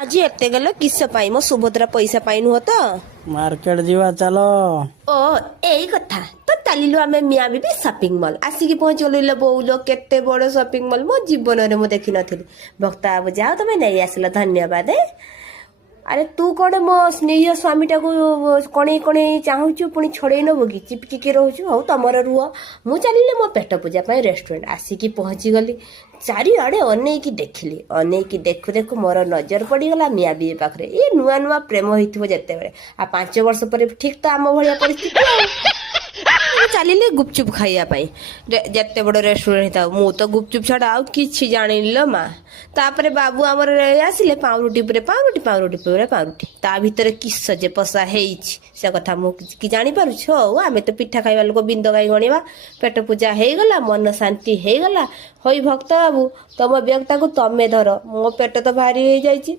आज एते गल किस पाई मो सुभद्रा पैसा पाई नुह तो मार्केट जीवा चलो। ओ एई कथा तो चलिलु आमे मिया बीबी शॉपिंग मॉल आसिकी पहुंच गलु बोउलो केते बड़ शॉपिंग मॉल मो जीवन रे मो देखि नथिली। भक्ता बाबू जाओ तमे नहीं आसिला धन्यवाद। अरे तू कौन मो स्नेह स्वामी टाक कणे कणे चाहूचु पुणी छड़े नबो कि चिपकिके रहूचु। हौ तमर रुह मु चलिले मो पेट पूजा पाई रेस्टोरेंट आसिकी पहुंची गली। चारिआडे अनेकी देखिली अनेकी देखु देखु मोर नजर पड़गला मिया बी पाखरे। ये नुआ नुआ प्रेम होइथिबो जते बेले आ 5 वर्ष पर ठीक तो आम भलिया परिस्थिति चलिले गुपचुप खाइया पाई जते बड़ रेस्टोरेंट था मु तो गुपचुप छाड़ा आउ किछि जानिल माँ। तापरे बाबू आमर आसिले पाउरुटी पुरे पाउरुटी पाउरुटी पुरे पाउरुटी ता भितर किस जे पसा हेइछि से कथा मु कि जानि पारुछ। हो आमे तो पिठा खाइबा लोक बिंद गाई गणिबा पेट पूजा हे गला मन शांति हे गला। होई भक्त बाबू तम व्यक्ता को तमे धर मो पेट तो भारी हे जाइछि।